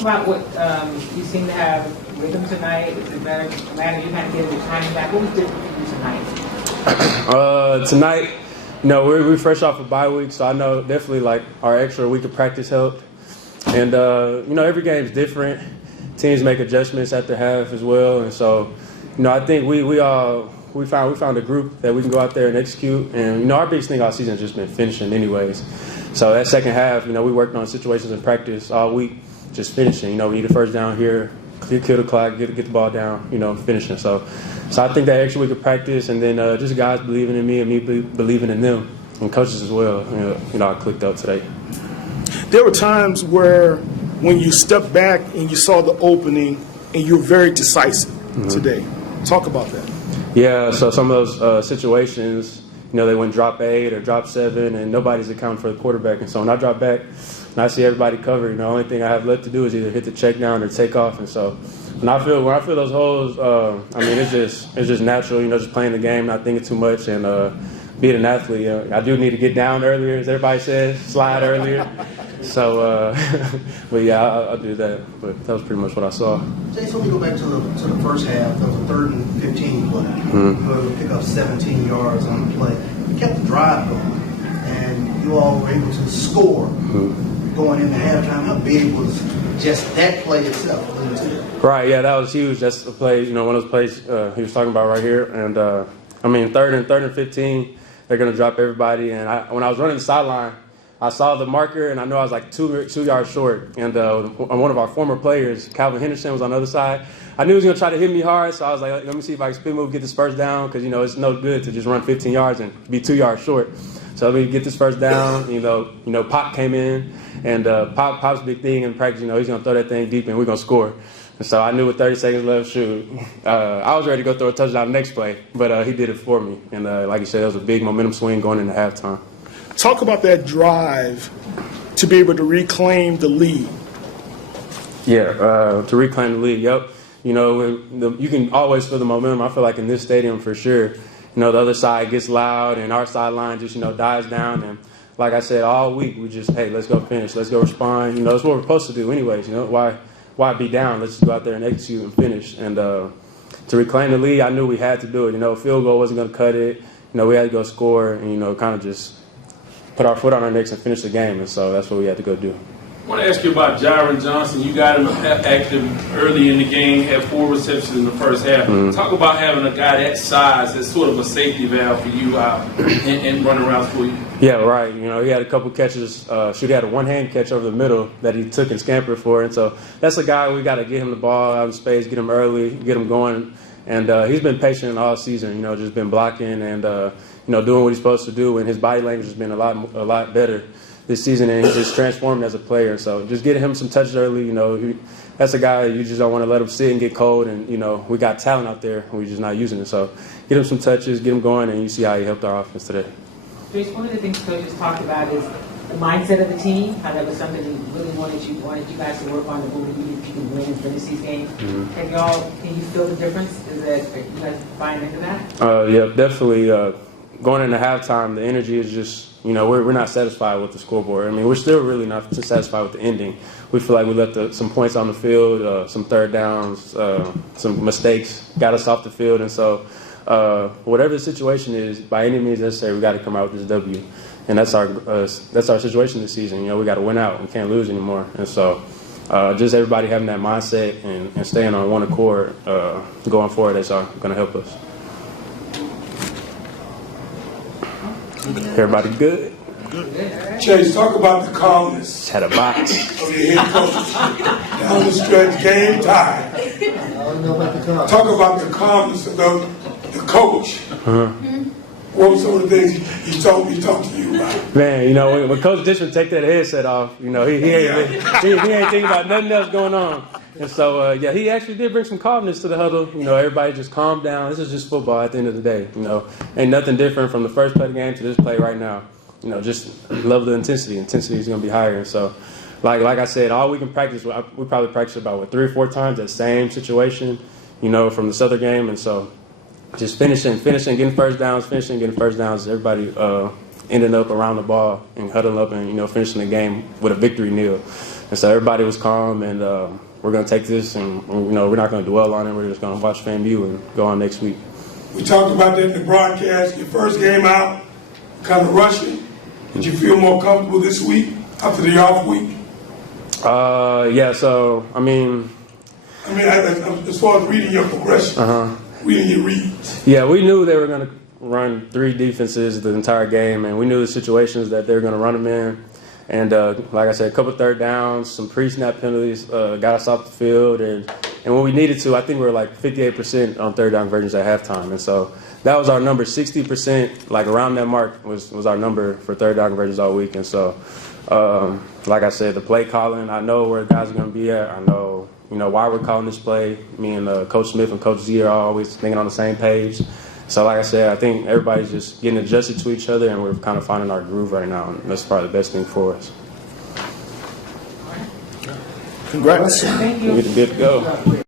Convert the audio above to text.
talk about what you seem to have rhythm tonight. Is it better? Matter you kind of getting the timing back. What was different for you tonight? Tonight, we're fresh off a bye week, so I know definitely like our extra week of practice helped. And every game is different. Teams make adjustments at the half as well, and so I think we found a group that we can go out there and execute. And our biggest thing all season has just been finishing, anyways. So that second half, we worked on situations in practice all week, just finishing. We need a first down here, kill the clock, get the ball down, finishing. So I think that extra week of practice, and then just guys believing in me and me believing in them, and coaches as well. I clicked up today. There were times where when you stepped back and you saw the opening and you were very decisive today. Talk about that. Yeah, so some of those situations, they went drop 8 or drop 7, and nobody's accounting for the quarterback. And so when I drop back and I see everybody covered, the only thing I have left to do is either hit the check down or take off. And so when I feel those holes, it's just natural, just playing the game, not thinking too much, and being an athlete. I do need to get down earlier, as everybody says, slide earlier. So, but yeah, I'll do that. But that was pretty much what I saw. Jace, let me go back to the first half. That was a 3rd and 15 play. You were able to pick up 17 yards on the play. You kept the drive going, and you all were able to score going into halftime. How big was just that play itself? Right, yeah, that was huge. That's the play, one of those plays he was talking about right here. And, 3rd and 15, they're going to drop everybody. And when I was running the sideline, I saw the marker, and I knew I was like 2 yards short. And one of our former players, Calvin Henderson, was on the other side. I knew he was going to try to hit me hard, so I was like, let me see if I can spin move, get this first down, because, it's no good to just run 15 yards and be 2 yards short. So let me get this first down. Pop came in, and Pop's big thing in practice, he's going to throw that thing deep, and we're going to score. And so I knew with 30 seconds left, I was ready to go throw a touchdown the next play, but he did it for me. And like you said, that was a big momentum swing going into halftime. Talk about that drive to be able to reclaim the lead. Yeah, to reclaim the lead, yep. You can always feel the momentum. I feel like in this stadium for sure, the other side gets loud and our sideline just, dies down. And like I said, all week we just, hey, let's go finish, let's go respond. It's what we're supposed to do anyways. Why be down? Let's just go out there and execute and finish. And to reclaim the lead, I knew we had to do it. Field goal wasn't going to cut it. We had to go score and, kind of just put our foot on our necks and finish the game. And so that's what we had to go do. I want to ask you about Jaron Johnson. You got him active early in the game, had 4 receptions in the first half. Talk about having a guy that size that's sort of a safety valve for you out and running around for you. Yeah, right. He had a couple catches. He had a one-hand catch over the middle that he took and scampered for. And so that's a guy we got to get him the ball out of space, get him early, get him going. And he's been patient all season, just been blocking and, doing what he's supposed to do. And his body language has been a lot better this season, and he's just transformed as a player. So just getting him some touches early, that's a guy you just don't want to let him sit and get cold. And, we got talent out there, and we're just not using it. So get him some touches, get him going, and you see how he helped our offense today. Jace, one of the things coaches talked about is the mindset of the team, how that was something he really wanted you guys to work on to believe if you can win and finish these games. Can you feel the difference? Is that you guys buying into that? Yeah, definitely. Going into halftime, the energy is just, we're not satisfied with the scoreboard. We're still really not satisfied with the ending. We feel like we left some points on the field, some third downs, some mistakes got us off the field. And so whatever the situation is, by any means necessary, we got to come out with this W. And that's our situation this season. We got to win out. We can't lose anymore. And so just everybody having that mindset and staying on one accord going forward is going to help us. Everybody good? Jace, talk about the calmness. Just had a box. Of your head coach. Down the stretch, game time. Talk about the calmness of the coach. What were some of the things he told to you about? Man, when Coach Dishman take that headset off, he ain't thinking about nothing else going on. And so, he actually did bring some calmness to the huddle. Everybody just calmed down. This is just football at the end of the day. Ain't nothing different from the first play of the game to this play right now. Just love the intensity. Intensity is going to be higher. And so, like I said, all we can practice, we probably practice about, 3 or 4 times that same situation, from the Southern game. And so, just finishing, getting first downs, Everybody ending up around the ball and huddling up and, finishing the game with a victory kneel. And so everybody was calm, and we're going to take this, and we're not going to dwell on it. We're just going to watch FAMU and go on next week. We talked about that in the broadcast. Your first game out, kind of rushing. Did you feel more comfortable this week after the off week? Yeah. So as far as reading your progression, reading your reads. Yeah, we knew they were going to run 3 defenses the entire game, and we knew the situations that they were going to run them in. And like I said, a couple third downs, some pre-snap penalties got us off the field, and when we needed to, I think we were like 58% on third down conversions at halftime. And so that was our number. 60%, like around that mark, was our number for third down conversions all week. And so, like I said, the play calling, I know where guys are going to be at. I know why we're calling this play. Me and Coach Smith and Coach Z are always thinking on the same page. So like I said, I think everybody's just getting adjusted to each other, and we're kind of finding our groove right now. And that's probably the best thing for us. Congrats. Thank you. We're good to go.